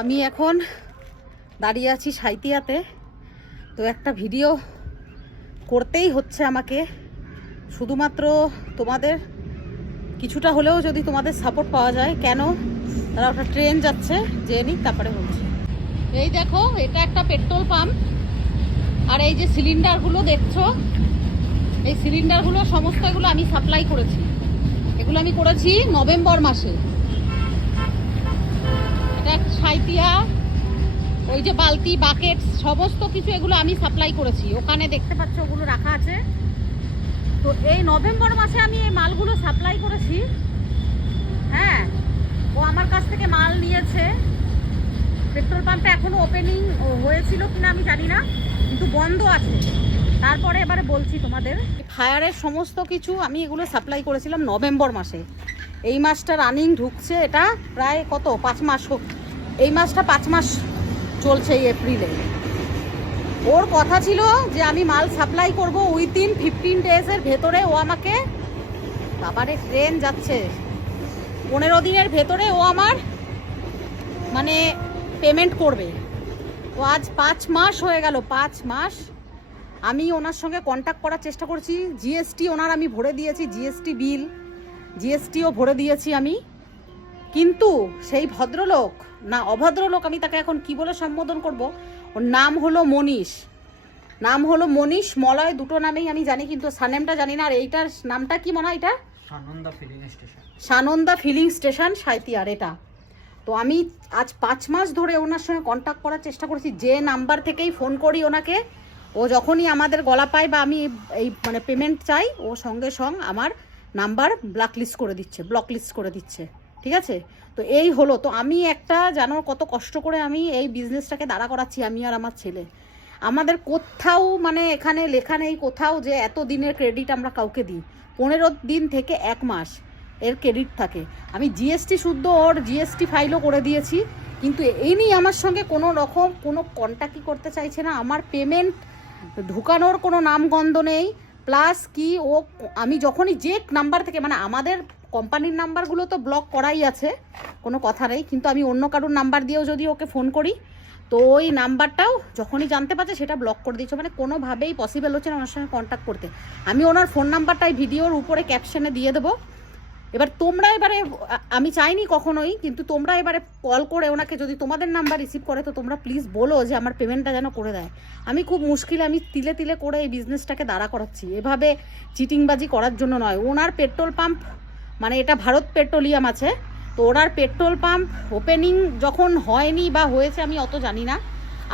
আমি এখন দাঁড়িয়ে আছি সাইতিয়াতে তো একটা ভিডিও করতেই হচ্ছে আমাকে। শুধুমাত্র তোমাদের, কিছুটা হলেও যদি তোমাদের সাপোর্ট পাওয়া যায়, কেন? তারা একটা ট্রেন যাচ্ছে যে নিক, তারপরে বলছি। এই দেখো, এটা একটা পেট্রোল পাম্প আর এই যে সিলিন্ডারগুলো দেখছ, এই সিলিন্ডারগুলো সমস্ত এগুলো আমি সাপ্লাই করেছি। এগুলো আমি করেছি নভেম্বর মাসে। এটা সাইতিয়া ওই যে বালতি বাকেট সমস্ত কিছু এগুলো আমি সাপ্লাই করেছি। ওখানে দেখতে পাচ্ছ, ওগুলো রাখা আছে। তো এই নভেম্বর মাসে আমি এই মালগুলো সাপ্লাই করেছি। হ্যাঁ ও আমার কাছ থেকে মাল নিয়েছে। পেট্রোল পাম্পটা এখনও ওপেনিং হয়েছিল কিনা আমি জানি না, কিন্তু বন্ধ আছে। তারপরে এবারে বলছি তোমাদের। ফায়ারের সমস্ত কিছু আমি এগুলো সাপ্লাই করেছিলাম নভেম্বর মাসে। এই মাসটা রানিং ঢুকছে এটা প্রায় কত? পাঁচ মাস হোক। এই মাসটা পাঁচ মাস চলছে এপ্রিলে। ওর কথা ছিল যে আমি মাল সাপ্লাই করব উইথিন ফিফটিন ডেজের ভেতরে ও আমাকে বাবারে, ট্রেন যাচ্ছে। পনেরো দিনের ভেতরে ও আমার মানে পেমেন্ট করবে। তো আজ পাঁচ মাস হয়ে গেল, পাঁচ মাস। আমি ওনার সঙ্গে কন্ট্যাক্ট করার চেষ্টা করছি। জিএসটি ওনার আমি ভরে দিয়েছি জিএসটি বিল জিএসটিও ভরে দিয়েছি আমি। কিন্তু সেই ভদ্রলোক না অভদ্রলোক আমি তাকে এখন কি বলে সম্বোধন করব? ওর নাম হলো মনীষ। নাম হলো মনীষ মলয় দুটো নামেই আমি জানি কিন্তু সানেমটা জানি না আর এইটার নামটা কি মনে হয় এটা? Sananda filling station Sananda filling station সাইতিয়ার এটা। তো আমি আজ পাঁচ মাস ধরে ওনার সঙ্গে কন্ট্যাক্ট করার চেষ্টা করেছি যে নাম্বার থেকেই ফোন করি ওনাকে ও যখনই আমাদের গলা পায় বা আমি এই মানে পেমেন্ট চাই ও সঙ্গে সঙ্গ আমার নাম্বার ব্ল্যাক লিস্ট করে দিচ্ছে ব্লক লিস্ট করে দিচ্ছে। ঠিক আছে? তো এই হলো, তো আমি একটা জানো কত কষ্ট করে আমি এই বিজনেসটাকে দাঁড়া করাচ্ছি আমি আর আমার ছেলে। আমাদের কোথাও মানে এখানে লেখা নেই কোথাও যে এত দিনের ক্রেডিট আমরা কাউকে দিই। পনেরো দিন থেকে এক মাস এর ক্রেডিট থাকে। আমি জিএসটি শুদ্ধ ওর জিএসটি ফাইলও করে দিয়েছি, কিন্তু এই নিয়ে আমার সঙ্গে কোনো রকম কোনো কন্ট্যাক্টই করতে চাইছে না। আমার পেমেন্ট ঢুকানোর কোনো নামগন্ধ নেই। প্লাস কি ও, আমি যখনই যে নাম্বার থেকে মানে আমাদের কোম্পানির নাম্বারগুলো তো ব্লক করাই আছে, কোনো কথা নেই। কিন্তু আমি অন্য কারোর নাম্বার দিয়েও যদি ওকে ফোন করি, তো ওই নাম্বারটাও যখনই জানতে পারছে সেটা ব্লক করে দিচ্ছে মানে কোনোভাবেই পসিবল হচ্ছে না ওনার সঙ্গে কন্ট্যাক্ট করতে। আমি ওনার ফোন নাম্বারটাই ভিডিওর উপরে ক্যাপশনে দিয়ে দেবো। এবার তোমরা এবারে, আমি চাইনি কখনোই, কিন্তু তোমরা এবারে কল করে ওনাকে যদি তোমাদের নাম্বার রিসিভ করে, তো তোমরা প্লিজ বলো যে আমার পেমেন্টটা যেন করে দেয়। আমি খুব মুশকিল, আমি তিলে তিলে করে এই বিজনেসটাকে দাঁড়া করাচ্ছি। এভাবে চিটিংবাজি করার জন্য নয়। ওনার পেট্রোল পাম্প মানে এটা ভারত পেট্রোলিয়াম আছে। তো ওনার পেট্রোল পাম্প ওপেনিং যখন হয়নি বা হয়েছে আমি অত জানি না।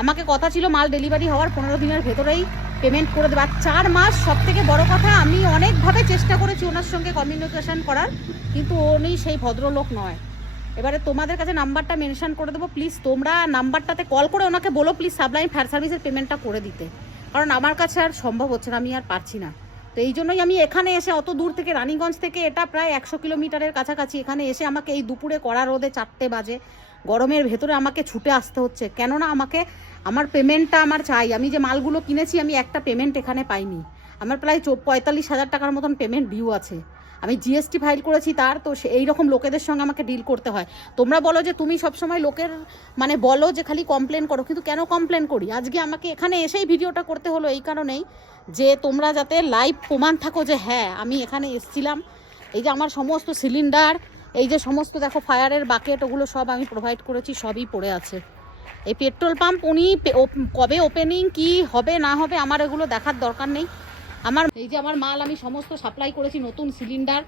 আমাকে কথা ছিল মাল ডেলিভারি হওয়ার পনেরো দিনের ভেতরেই পেমেন্ট করে দেবে। আর চার মাস সব থেকে বড় কথা, আমি অনেকভাবে চেষ্টা করেছি ওনার সঙ্গে কমিউনিকেশন করার, কিন্তু উনি সেই ভদ্রলোক নয়। এবারে তোমাদের কাছে নাম্বারটা মেনশন করে দেবো। প্লিজ তোমরা নাম্বারটাতে কল করে ওনাকে বলো প্লিজ সাবলাইন ফায়ার সার্ভিসের পেমেন্টটা করে দিতে। কারণ আমার কাছে আর সম্ভব হচ্ছে না, আমি আর পারছি না। তো এই জন্যই আমি এখানে এসে অত দূর থেকে রানীগঞ্জ থেকে এটা প্রায় একশো কিলোমিটারের কাছাকাছি এখানে এসে আমাকে এই দুপুরে কড়া রোদে চারটে বাজে। গরমের ভেতরে আমাকে ছুটে আসতে হচ্ছে। কেননা আমাকে, আমার পেমেন্টটা আমার চাই। আমি যে মালগুলো কিনেছি, আমি একটা পেমেন্ট এখানে পাইনি। আমার প্রায় পঁয়তাল্লিশ হাজার টাকার মতন পেমেন্ট ডিউ আছে। আমি জিএসটি ফাইল করেছি তার, তো এই রকম লোকেদের সঙ্গে আমাকে ডিল করতে হয়। তোমরা বলো যে তুমি সবসময় লোকের মানে বলো যে খালি কমপ্লেন করো, কিন্তু কেন কমপ্লেন করি? আজকে আমাকে এখানে এসেই ভিডিওটা করতে হলো এই কারণেই যে তোমরা যাতে লাইভ প্রমাণ থাকো যে হ্যাঁ আমি এখানে এসছিলাম। এই যে আমার সমস্ত সিলিন্ডার এই যে সমস্ত দেখো ফায়ারের বাকেট ওগুলো সব আমি প্রোভাইড করেছি, সবই পড়ে আছে। এই পেট্রোল পাম্প উনি কবে ওপেনিং কি হবে, না হবে, আমার এগুলো দেখার দরকার নেই। আমার এই যে আমার মাল আমি সমস্ত সাপ্লাই করেছি নতুন সিলিন্ডার,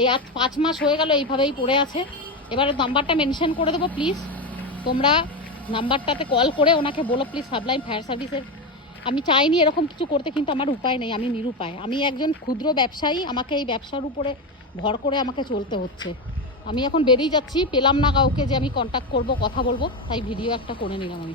এই আজ পাঁচ মাস হয়ে গেল এইভাবেই পড়ে আছে। এবারে নাম্বারটা মেনশন করে দেবো প্লিজ তোমরা নাম্বারটাতে কল করে ওনাকে বলো প্লিজ সাবলাইন ফায়ার সার্ভিসের আমি চাইনি এরকম কিছু করতে, কিন্তু আমার উপায় নেই, আমি নিরুপায়। আমি একজন ক্ষুদ্র ব্যবসায়ী, আমাকে এই ব্যবসার উপরে ভর করে আমাকে চলতে হচ্ছে। আমি এখন বেরিয়ে যাচ্ছি, পেলাম না কাউকে যে আমি কন্ট্যাক্ট করব, কথা বলব, তাই ভিডিও একটা করে নিলাম আমি।